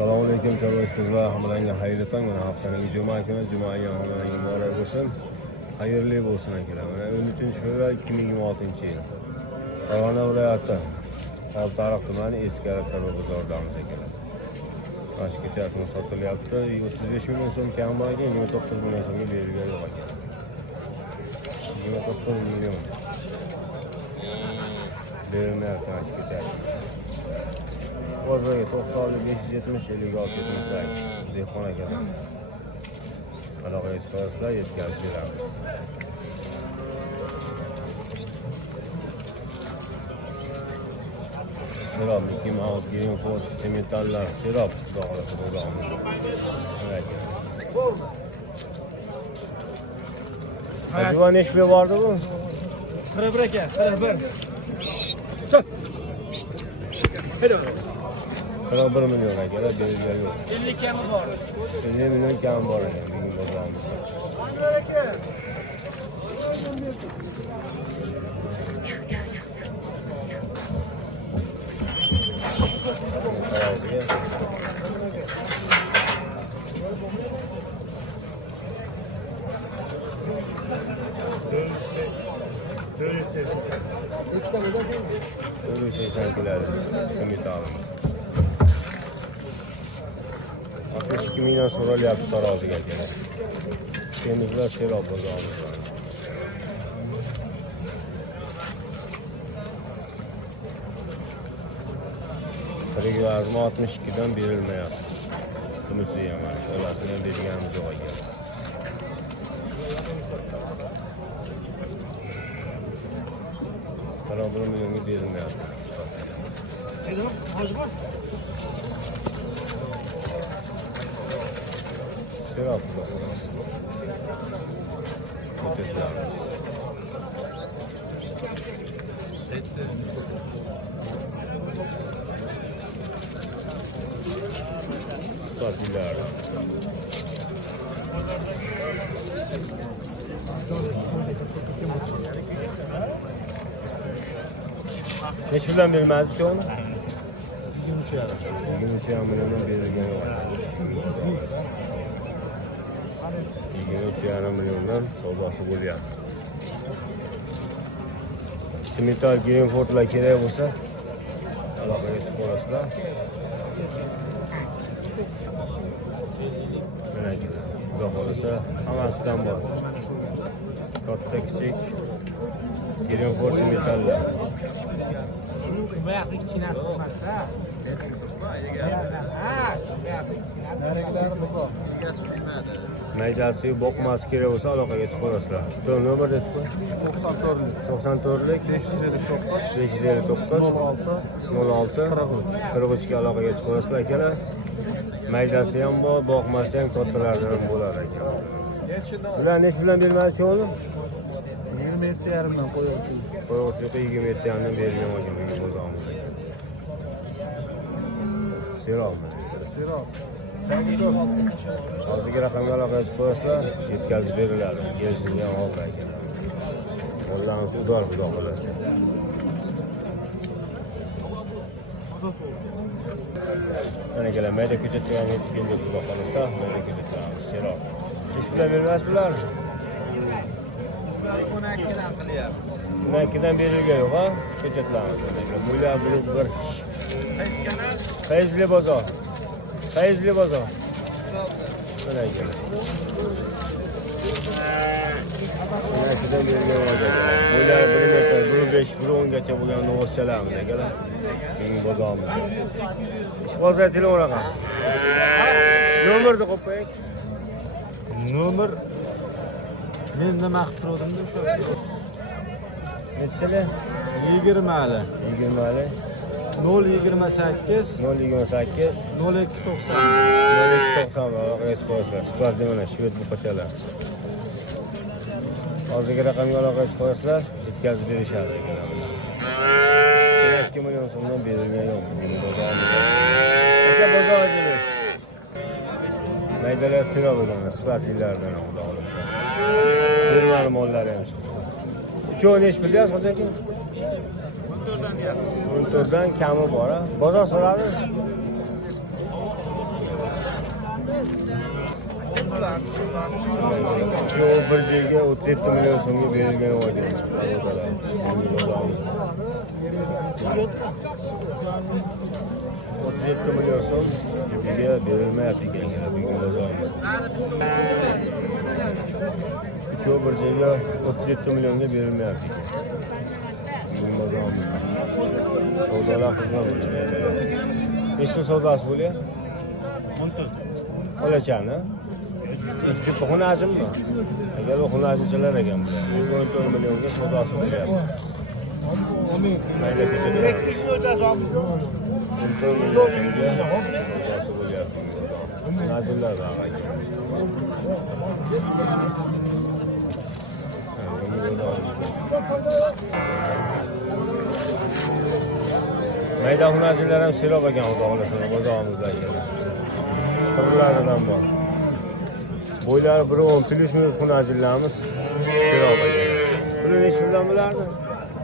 Assalomu alaykum chavandosh qizlar, hammalarga xayrli tong. Mana haftaning juma kuni juma hammalarga muborak bo'lsin. Xayrli bo'lsin akalar. Mana 13-fevral 2026-yil. Farg'ona viloyati Tariq tumani Eskiariq Chorva bozoridamiz akalar. Mana ko'chasini sotilyapti. 35 million so'm kam bor ekan, 29 million so'mga berilgan yo'q ekan. 29 million. Berilmayapti mana ko'chasi. Bozorga 90 570 56 78 dehqon akalar. Aloqaga chiqasizlar, yetkazib beramiz. Sirop, Mickey Mouse, Green Force, sementallar, sirop, xudo xolasa bozorimiz. Acaba nechi pul bordi bu? 41 aka, 41. 41 million akalar berilgan yo'q. 50 kami bor. 50 million kam bor ekan bugun bozorimiz. $62 million so'ralyapti taroziga akalar. Semizlar sirop bozorimiz. Kilogramm 62 dan berilmayapti. Bunisi ham mana olasini ham berganimiz yo'q ekan. Taroz 1 millionga berilmayapti. Dedim, hoji bor. Sirop bozorimiz. Ko'chatlarimiz. Sotilar. Neç bilan bermadi ki onu? 23 milyondan berilgan yo'q. 23 milyondan savdosi bo'lyapti. Semental Green Fort'lar kerak bo'lsa, aloqaga chiqib olasizlar. Mana xudo xolasa hammasidan bor. Katta kichik Green Fort sementallar. Bu yoqda kichkinasi qilmadi-da. Maydasi boqmasi kerak bo'lsa aloqaga chiqib olasizlar. Nomer deb qo'y. 94lik 559 06 43 ga aloqaga chiqib olasizlar akalar. Maydasi ham bor, boqmasi ham kattalardan ham bo'ladi ekan. Bular nech bilan bermoqchi o'g'lim? 27,5 dan qo'yasiz. Qo'yasiz 27 dan bergan ekan bugun bozorimiz. Sirop. Hozirgi raqamga aloqaga chiqib qo'yasizlar, yetkazib beriladi. Kelishilgan ham oldi ekan. Qo'llarimiz udor xudo xolasa. Mana kelar mayda ko'chatlarga yetib keldik xudo xolasa, mayda ko'chatlarimiz sirop. Hech bilan bermasizlar? 12 dan qilyapti. 12 dan berilgan yo'q, ha? Ko'chatlarimiz. Mo'ylar bir. Qaysi kanal? Fayzli bozor. Fayzli bozor. Mana kelar. 12 dan berilgan bozor. Mo'ylar 1 metr, 1.5, 1.10 gacha bo'lgan novoschalarimiz akalar. Bugun bozorimiz. Ishqozlar telefon raqam. Nomerni qo'yib qo'ying. Nomer men nima qilib turdim o'sha. Nechilar? 20 ali. 20 ali. 028 028 0290. 0290 aloqaga chiqasizlar. Sifatli mana shved buqachalar. Hozirgi raqamga aloqaga chiqasizlar, yetkazib berishadi akalar. 2 million so'mdan berilgan yo'q bugun bozorimiz. Aka bozorimiz. Maydalar sirop ekan, sifatlilardan xudo xolasa. Bermali mollari ham chiqdi. Uchovi nechi bilyapsiz hozir aka? 14 dan deyapti. 14 dan kami bor, ha? Bozor so'radi? bir joyga 37 million so'mga berilgan ekan. 37 million so'm jupiga berilmayapti ekan bugun bozorda. Uchovi bir joyga 37 millionga berilmayapti ekan. Bugun bozorda. Savdolar qizg'in. Nechta savdosi bo'lyapti? 14. Olachani? Ikki xonajimmi? Agar u xonajimchalar ekan bular. 14 millionga savdosi bo'lyapti. Mayda ko'chada. 14 millionga savdosi bo'lyapti. Xonajimlar bor ekan. Mayda xonajimlar ham serob ekan xudo xolasa bozorimizda ekan. Qirlardan bor. Boylari 1.10 plus minus xonajillarimiz serob ekan. Puli nechdan bo'lardi?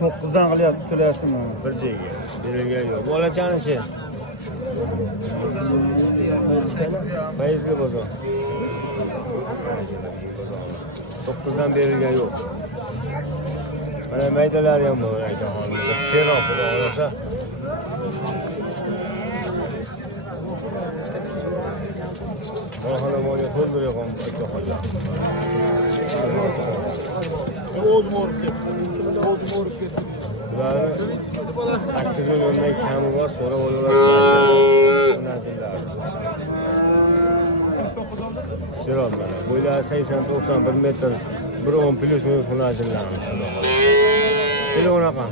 9dan qilyapti to'lasini. Bir joyga berilgan yo'q. Bolachanichi? Fayzli bozor. 9dan berilgan yo'q. Mana maydalari ham bor ekan hozir. Serob xudo xolasa. Mana mo'ya to'ldirgan ekan hozir. Bularni 8 milliondan kami bor, so'rab olaverasizlar. Serob mana. Bo'ylari 80-91 metr, 1.10 plus minus xonajillarimiz. Telefon raqam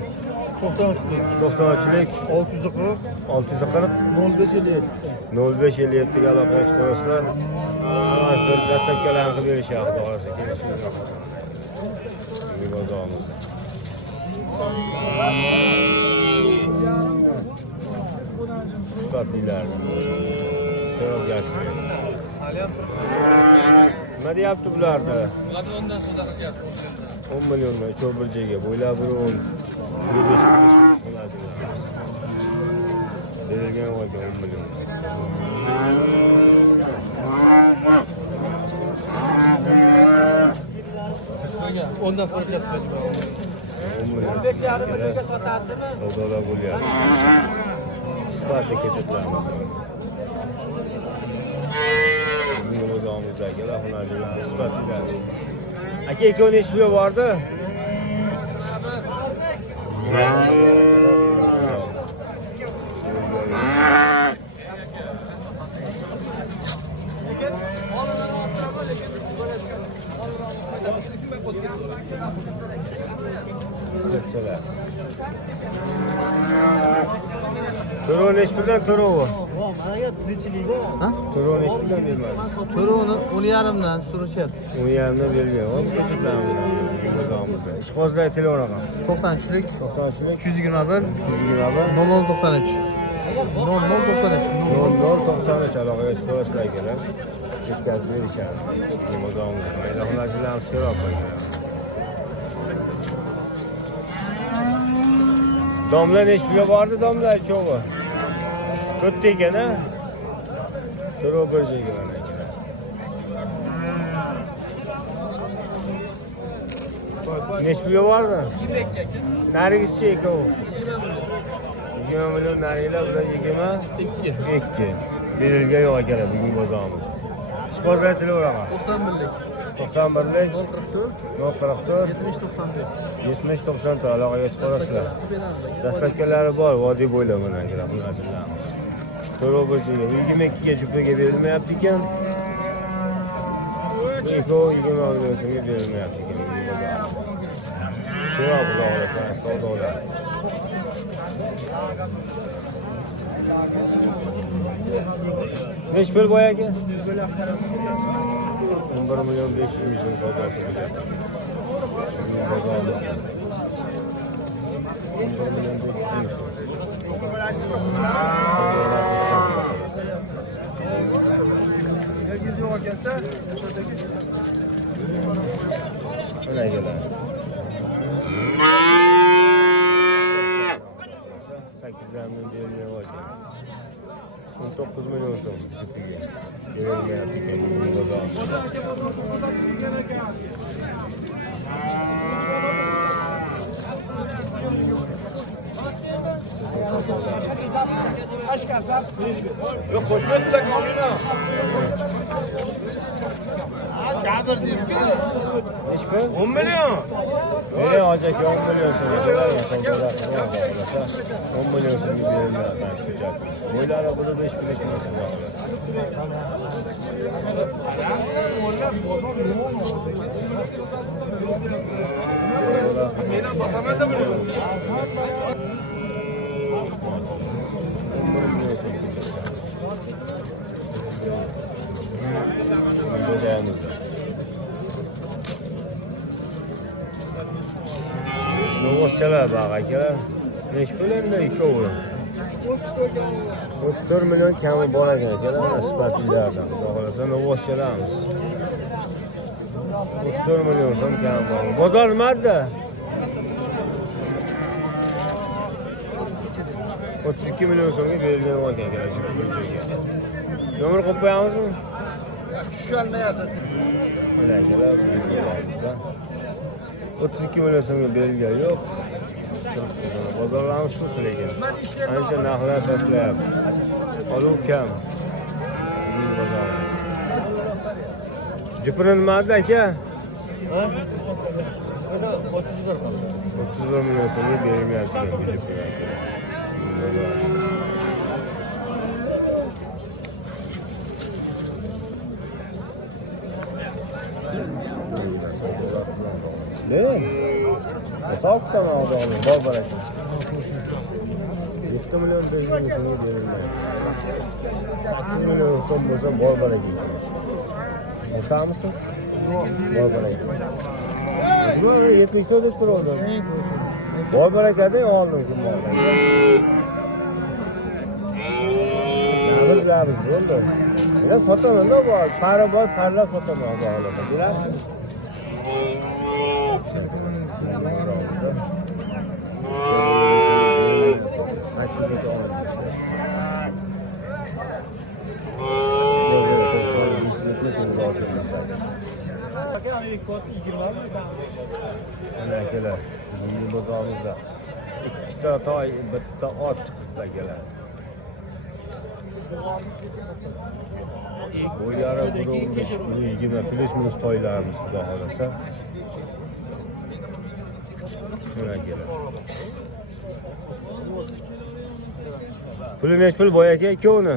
93lik 640 640 0557. 0557 ga aloqaga chiqasizlar. Hozir dastlabkilarni qilib berishadi, xudo xolasa kelishimiz yo'q. Bu bozorimiz. Sifatlilar. Serob gashli. Nima deyapti bularda? Bularni ondan savdo qilyapti. 10 million mı? Çok bir joyga. Bo'ylab 1.10. Berilgan ekan 10 million. Ondan savdo qilyapti. 10 million. 15.5 sotasizmi? Savdolar bo'lyapti. Sifatli ketiblarimiz. Bugun o'zimizdagilar hunarlilar sifatlilar. Aka ikkovini ish puli bordi. To'rov ish puldan to'rov. Ha? To'rov ish puldan bermadi. To'rovni 10.5dan surishyapti. 10.5dan berilgan. O ketiblarimiz. Ishqozlar telefon raqam. 93lik 93lik 221 221 0093. 0093. 0093 aloqaga chiqasizlar ekanlar. Yetkazib berishadi. Bozorimiz. Mayda xonajillarimiz serob ekan. Domlar ish puli bordi, domlar cho'g'i. To'rtta ekan-a? To'rov bir joyga mana ekan. Neç puli bordi? Narigisi ekan. 20 million narigilar, bular 2. Berilgan yo'q ekan bugun bozorimiz. Ishqozlar telefon raqam. 91lik 044 70-90 aloqaga chiqasizlar. Dastlabkilari bor, vodiy bo'ylab mana ekan. To'rov bir joyga 22 ga jupaga berilmayapti ekan. Ikov 20 million so'mga berilmayapti ekan. Şuna bu da orası, o da orası. Neç böl boya ki? 11 milyon 500 milyon kodası bile. 11 milyon 500 Herkes yok hakikaten. Öyle gelen. 8'den milyon var. 19 milyon so'm jitiga. Berilmayapti ekan bugungi bozorda. Yok koşmayın da kalına. Nechpa? 10 milyon. Hozir aka 10 milyon so'm beriladi. 10 milyon so'mga berilmayapti ko'chatni. Bo'ylari buni 5 pul ekan Mena bakamasa mı? Novoschalar bor aka. Necha pul endi ikkovi? 34 milyon kami bor ekan aka. Sifatlilardan. Xudo xolasa novoschalarmiz. 34 milyon so'm kami bor. Bozor nimada? 32 milyon so'mga berilgan ekan aka. Nomer qo'yib qo'yamizmi? Tushunmayapti. Mana akalar, 32 milyon so'mga berilgan yo'q. Bozorlarimiz shu ekan. Ancha narxlar tashlayapti. Oluv kam. Jipini nimada aka? 31 milyon so'mga berilmayapti ekan bu jipini. Ne? Sağlıktan aldı abi, bal baraka. 7 milyon berilmiyor, 8 milyon son bulsa bal baraka. Sağ mısınız? Bal baraka. Bu 74 lira oldu. Bal baraka da aldım şimdi. Labız oldu. Ya satamam da var. Para var, parla satamam da hala. Bilasın. Akalar, bugungi bozorimizda ikkita toy, bitta ot chiqibdi akalar. Bo'ylari 120 plus toylarimiz xudo xolasa. Mana akalar. Puli nech pul boy aka ikkovini?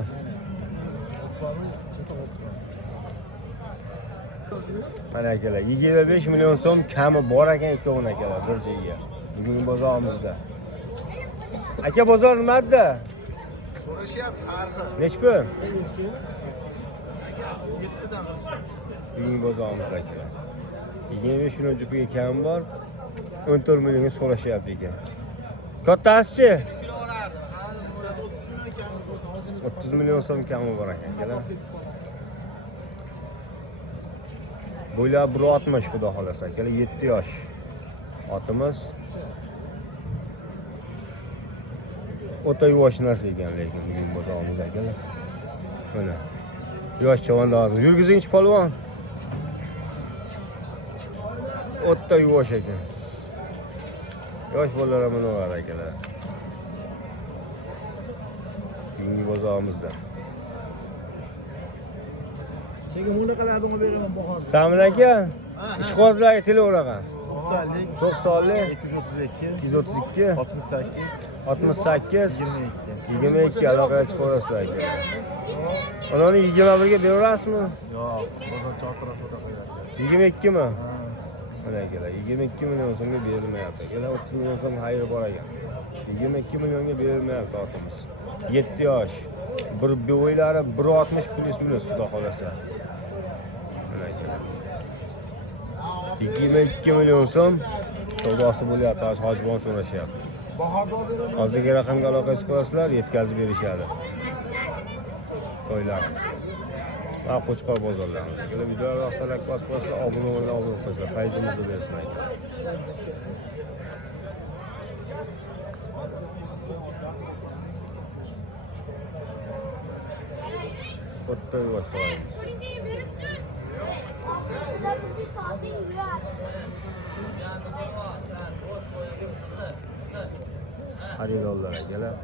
Mana akalar, 25 milyon so'm kami bor ekan ikkovini akalar bir joyga. Bugungi bozorimizda. Aka bozor nimada? So'rashyapti narxi. Nech pul? 7 dan qilishyapti. Bugungi bozorimizda akalar. 25 milyon jupiga kami bor. 14 millionga so'rashyapti ekan. Kattasi-chi? 30 milyon so'm kami bor ekan akalar. Bo'ylari 1.60 xudo xolasa akalar, 7 yosh. Otimiz o'ta yuvosh narsa ekan lekin bugun bozorimizda akalar. Mana yosh chavan lazım. Yurgizinchi polvon. O'ta yuvosh ekan. Yosh bolalar mana var akalar. Bugungi bozorimizda. Chegim unaqalarni olib beraman bahor. Samil aka, ishqozlarga telefonga. 90 232 68 22 aloqaga chiqaverasizlar aka. Ularni 21 ga beraverasizmi? Yo'q, bozor chortira sota qo'yadi. 22 mi? Mana akalar, 22 million so'mga berilmayapti. Akalar 30 million so'm xayri bor ekan. 22 millionga berilmayapti otimiz. 7 yosh. Bir bo'ylari 1.60 plus minus xudo xolasa. Mana akalar. 22 million so'm savdosi bo'lyapti, hojibon so'rashyapti. Hozirgi raqamga aloqa chiqasizlar, yetkazib berishadi. To'ylar. Va Qo'chqor bozorlarimiz. Akalar videoga yoqsalar, bosinglar, obuna bo'linglar, faizimizni bersin aka. O'tdan boshlaymiz. Xaridorlar akalar.